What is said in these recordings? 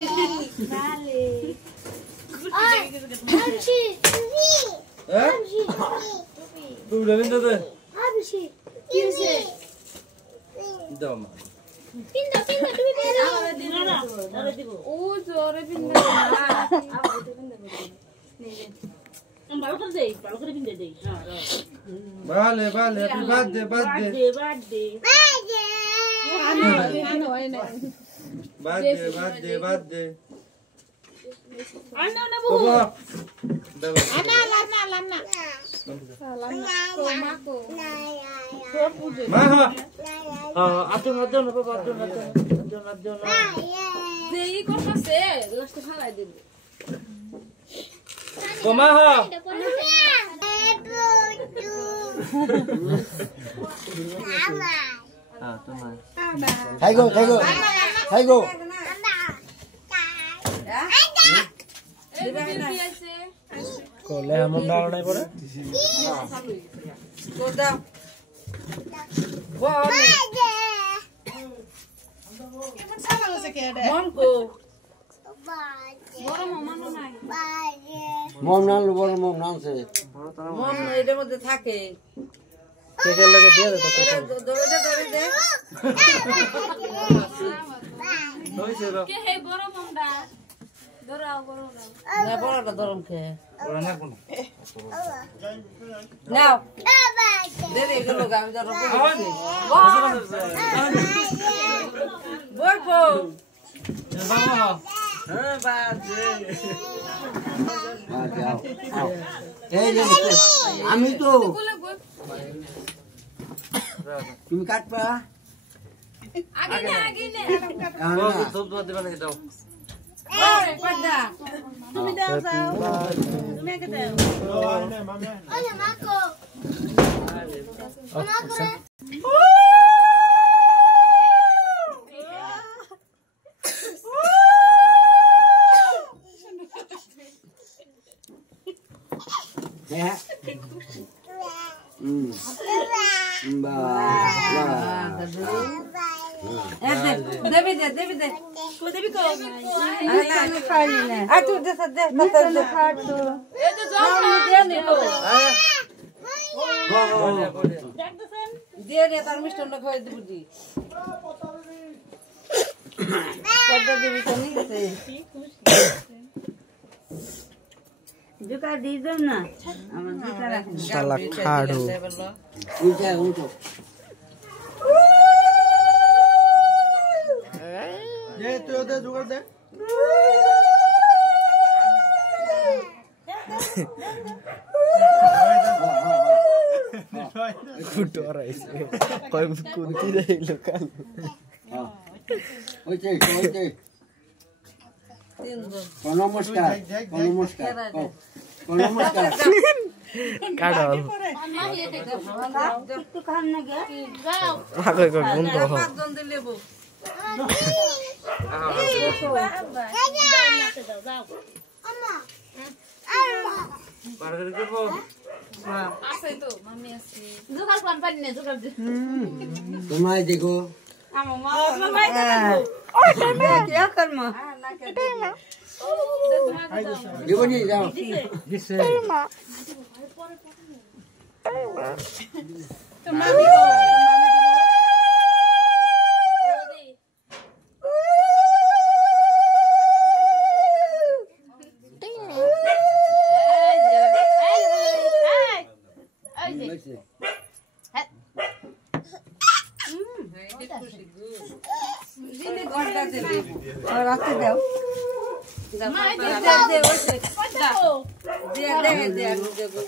Vale. Tu udah pindah tuh? Habis sih. Kira Dom. pindah dulu pindah. Oh, sore pindah. Baru kerja pindah deh. Vale, happy birthday. Birthday. Ana na bu. Lana. Mako. Maha. adun apa adun. Dei kok kasih, langsung halai dulu. Kumaha. Teman. Haigo. Kole hamon dal nai pore? Koda. Monko. Mom nan se. মন এর মধ্যে থাকে কেকের লাগে দিয়ে দে তো ধরে দে কে হে বড় মন্ডা ধরাও বড় না বড়টা ধরম খেয়ে Orang nak pun. নাও দে দে গেল গাম ধরো বল বল Baba. আমি তো তুমি কাটবা আগে নে Tuh depan kita. ওই পড়দা তুমি দাও যাও তুমি আগে দাও ওরে মাকো দেবি দে কো দেবি কো আমি খাইনি না আর তুই দে দে খাট তো এই তো যাও দে নে তো দেখতেছেন দে তার মিষ্টান্ন খাই দিব দি পদ্মা দেবী তো নিছে জুকা দি দাও না আমার জুকা রাখ শালা খাড়ু উঠো ये तो दे जुगाड़ दे कुटो राइस कोई कुंती दे लोकल ओके नमस्कार काढा तू खान ना गया যাও आगे का गुण तो हो पाँच जन दे लेबो যাও Barang itu po. আছে তো মামি আছে জোগাড় পান পানি না জোগাড় দে तुम्हारे देखो মামাই দাও ओए मैं क्या कर मां देखो नहीं जाओ जिससे তো মামি কো और आते जाओ दे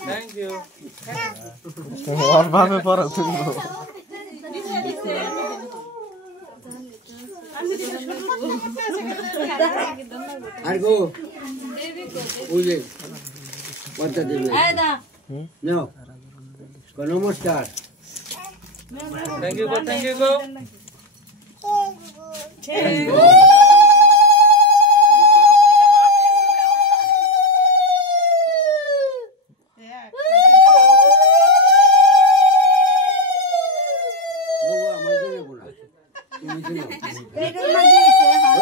Thank you. और बाबे पर तुम आरगो ओजे पत्ता दे नो को नमस्कार Thank you, go.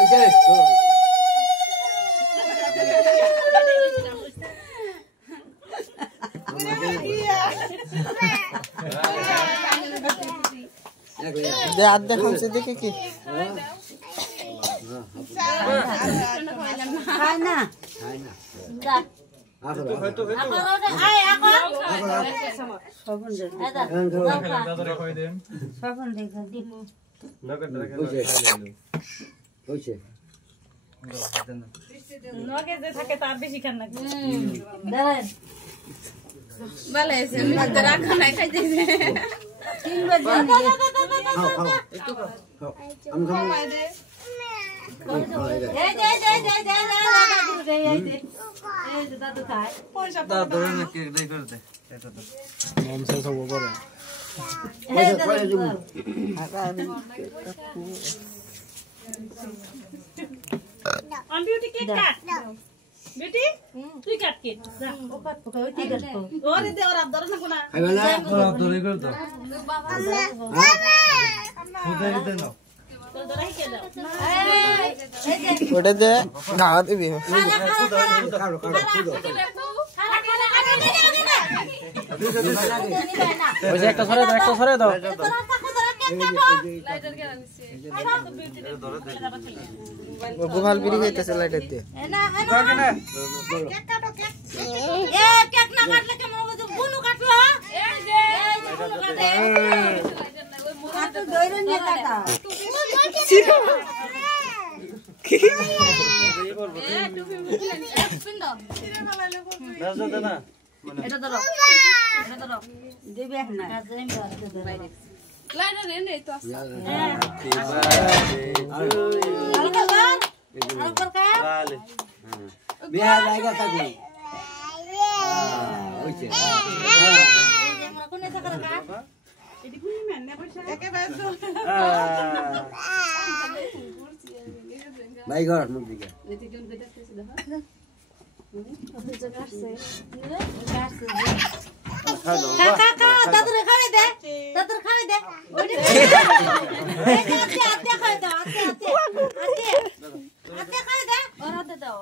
ओके দে আর দেখামছে দেখে কি খায় না থাকে তার বেশি খান না ভালো আছে রাখা নাই খাইতেছে বিউটি কেক কাট বিউটি তুই কাট কেক যা ও কাট ওই ঠিক আছে ওরে দে ওর আদর না কোনা ওরা ধরে কর দাও ওদের দে নাও তো ধরাই কে দাও ওটা দে না দিবি ওই যে একটা সরে দাও গোপাল বিড়ি খাইতেছে লাইটার দিয়ে কেক না কাটলে কেমন হবে বুনু কাটলো এই যে বুনু কাটে হাত ধরে নিয়ে কাটা এটা ধরো দিবে না লাইটার এনে তো আছে বিয়া জায়গা থাকবে ওইছে ভাই ঘর মুখ দিকে দাদুরে খাবে দে দাদুর খাবে দে ওইটা আতে খাবে দাও আতে খাবে দে ওর হাতে দাও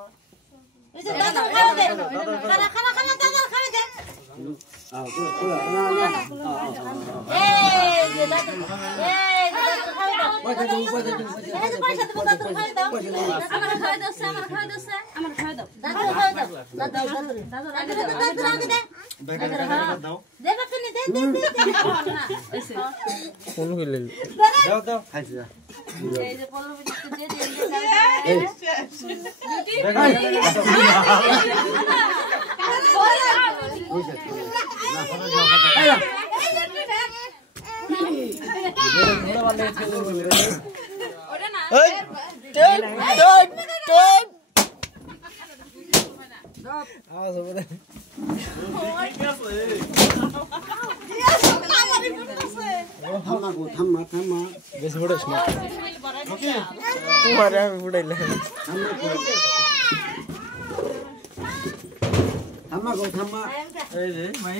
এই যে দাদুর খাবে দে খানা দাদুর খাবে দে এই যে দাদুর খাবে দাও পয়সা দেবো দাদুর খাবে দাও আমার খাবে দাও আমার খাবে দাও দাদুর খাবে দাও দাদুর আগে দে দেবা কেন দে ফোন কইলে দাও খাইছ এই যে পনেরো মিনিট দিয়ে দিয়ে থাম্মা বেশি বড় না তোমারে আমি বুড়াইলে থাম্মা এই যে মাই